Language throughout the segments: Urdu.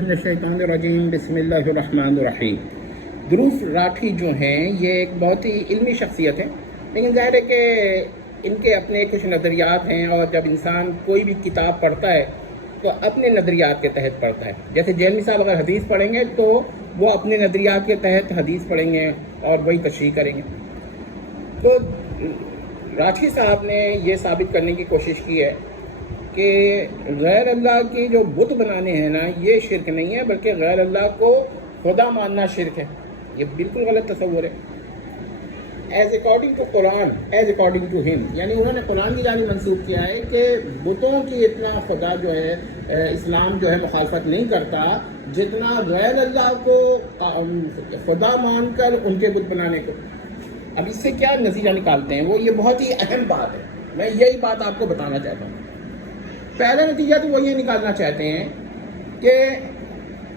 الرجیم بسم اللہ الرحمن الرحیم۔ دروف راٹھی جو ہیں یہ ایک بہت ہی علمی شخصیت ہے، لیکن ظاہر ہے کہ ان کے اپنے کچھ نظریات ہیں، اور جب انسان کوئی بھی کتاب پڑھتا ہے تو اپنے نظریات کے تحت پڑھتا ہے۔ جیسے جیلمی صاحب اگر حدیث پڑھیں گے تو وہ اپنے نظریات کے تحت حدیث پڑھیں گے اور وہی تشریح کریں گے۔ تو راٹھی صاحب نے یہ ثابت کرنے کی کوشش کی ہے کہ غیر اللہ کی جو بت بنانے ہیں نا، یہ شرک نہیں ہے، بلکہ غیر اللہ کو خدا ماننا شرک ہے۔ یہ بالکل غلط تصور ہے۔ ایز اکارڈنگ ٹو قرآن، ایز اکارڈنگ ٹو ہم، یعنی انہوں نے قرآن کی جانب منسوخ کیا ہے کہ بتوں کی اتنا خدا جو ہے اسلام جو ہے مخالفت نہیں کرتا جتنا غیر اللہ کو خدا مان کر ان کے بت بنانے کو۔ اب اس سے کیا نتیجہ نکالتے ہیں وہ، یہ بہت ہی اہم بات ہے، میں یہی بات آپ کو بتانا چاہتا ہوں۔ پہلا نتیجہ تو وہ یہ نکالنا چاہتے ہیں کہ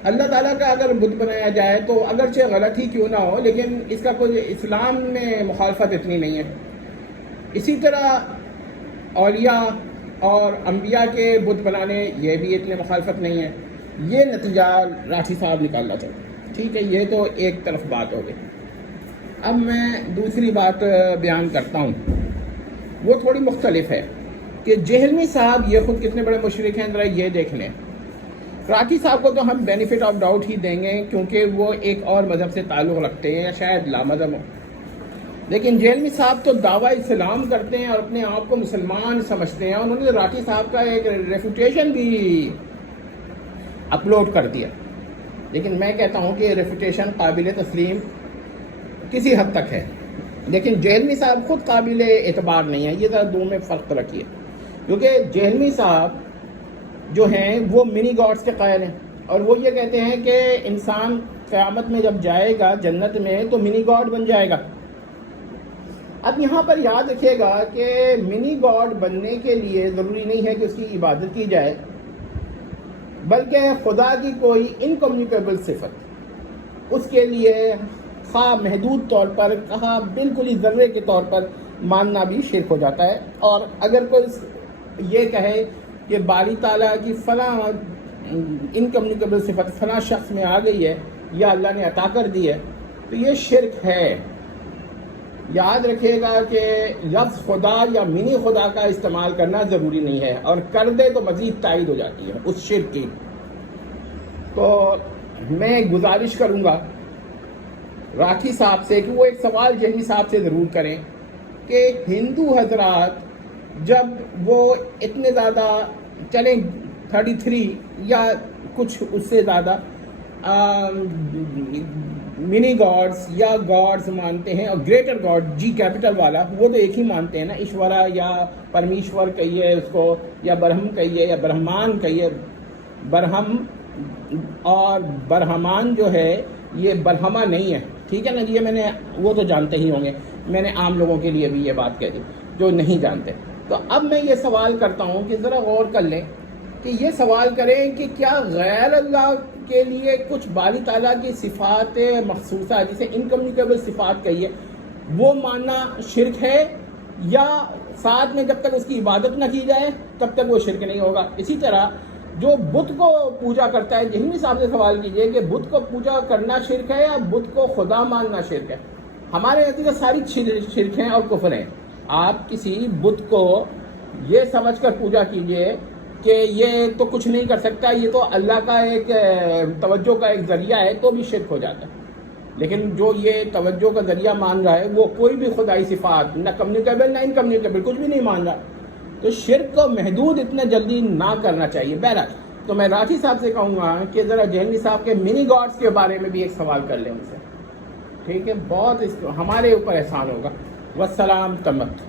اللہ تعالیٰ کا اگر بت بنایا جائے تو اگرچہ غلط ہی کیوں نہ ہو، لیکن اس کا کوئی اسلام میں مخالفت اتنی نہیں ہے۔ اسی طرح اولیاء اور انبیاء کے بت بنانے، یہ بھی اتنے مخالفت نہیں ہے۔ یہ نتیجہ راٹھی صاحب نکالنا چاہتے ہیں۔ ٹھیک ہے، یہ تو ایک طرف بات ہو گئی۔ اب میں دوسری بات بیان کرتا ہوں، وہ تھوڑی مختلف ہے کہ جہلمی صاحب یہ خود کتنے بڑے مشرک ہیں، ذرا یہ دیکھ لیں۔ راٹھی صاحب کو تو ہم بینیفٹ آف ڈاؤٹ ہی دیں گے کیونکہ وہ ایک اور مذہب سے تعلق رکھتے ہیں یا شاید لامذہب ہو، لیکن جہلمی صاحب تو دعویٰ اسلام کرتے ہیں اور اپنے آپ کو مسلمان سمجھتے ہیں۔ انہوں نے راٹھی صاحب کا ایک ریفوٹیشن بھی اپلوڈ کر دیا، لیکن میں کہتا ہوں کہ ریفوٹیشن قابل تسلیم کسی حد تک ہے، لیکن جہلمی صاحب خود قابل اعتبار نہیں ہے۔ یہ ذرا دو میں فرق رکھیے، کیونکہ جہلمی صاحب جو ہیں وہ منی گاڈس کے قائل ہیں، اور وہ یہ کہتے ہیں کہ انسان قیامت میں جب جائے گا جنت میں تو منی گاڈ بن جائے گا۔ اب یہاں پر یاد رکھیے گا کہ منی گاڈ بننے کے لیے ضروری نہیں ہے کہ اس کی عبادت کی جائے، بلکہ خدا کی کوئی انکمیونیکیبل صفت اس کے لیے خواہ محدود طور پر کہا بالکل ہی ذرے کے طور پر ماننا بھی شرک ہو جاتا ہے۔ اور اگر کوئی یہ کہے کہ باری تعالیٰ کی فلاں انکمیونیکیبل صفت فلاں شخص میں آ گئی ہے یا اللہ نے عطا کر دی ہے تو یہ شرک ہے۔ یاد رکھیے گا کہ لفظ خدا یا منی خدا کا استعمال کرنا ضروری نہیں ہے، اور کر دے تو مزید تائید ہو جاتی ہے اس شرک کی۔ تو میں گزارش کروں گا راٹھی صاحب سے کہ وہ ایک سوال جہلمی صاحب سے ضرور کریں کہ ہندو حضرات جب وہ اتنے زیادہ چلیں 33 یا کچھ اس سے زیادہ منی گاڈز یا گاڈز مانتے ہیں، اور گریٹر گاڈ جی کیپٹل والا وہ تو ایک ہی مانتے ہیں نا، ایشورا یا پرمیشور کہیے اس کو، یا برہم کہیے یا برہمان کہیے۔ برہم اور برہمان جو ہے یہ برہما نہیں ہے، ٹھیک ہے نا، یہ میں نے وہ تو جانتے ہی ہوں گے، میں نے عام لوگوں کے لیے بھی یہ بات کہہ دی جو نہیں جانتے۔ تو اب میں یہ سوال کرتا ہوں کہ ذرا غور کر لیں کہ یہ سوال کریں کہ کیا غیر اللہ کے لیے کچھ باری تعالیٰ کی صفات مخصوصہ جسے انکمیونیکیبل صفات کہیے وہ ماننا شرک ہے، یا ساتھ میں جب تک اس کی عبادت نہ کی جائے تب تک وہ شرک نہیں ہوگا۔ اسی طرح جو بت کو پوجا کرتا ہے، جہلمی صاحب سے سوال کیجئے کہ بت کو پوجا کرنا شرک ہے یا بت کو خدا ماننا شرک ہے۔ ہمارے نزدیک ساری شرک ہیں اور کفر ہیں۔ آپ کسی بت کو یہ سمجھ کر پوجا کیجئے کہ یہ تو کچھ نہیں کر سکتا، یہ تو اللہ کا ایک توجہ کا ایک ذریعہ ہے، تو بھی شرک ہو جاتا ہے۔ لیکن جو یہ توجہ کا ذریعہ مان رہا ہے وہ کوئی بھی خدائی صفات نہ کمیونیکیبل نہ انکمیونیکیبل کچھ بھی نہیں مان رہا، تو شرک کو محدود اتنا جلدی نہ کرنا چاہیے۔ بہرحال تو میں راٹھی صاحب سے کہوں گا کہ ذرا جہلمی صاحب کے منی گاڈز کے بارے میں بھی ایک سوال کر لیں ان سے، ٹھیک ہے، بہت ہمارے اوپر احسان ہوگا۔ والسلام تمت۔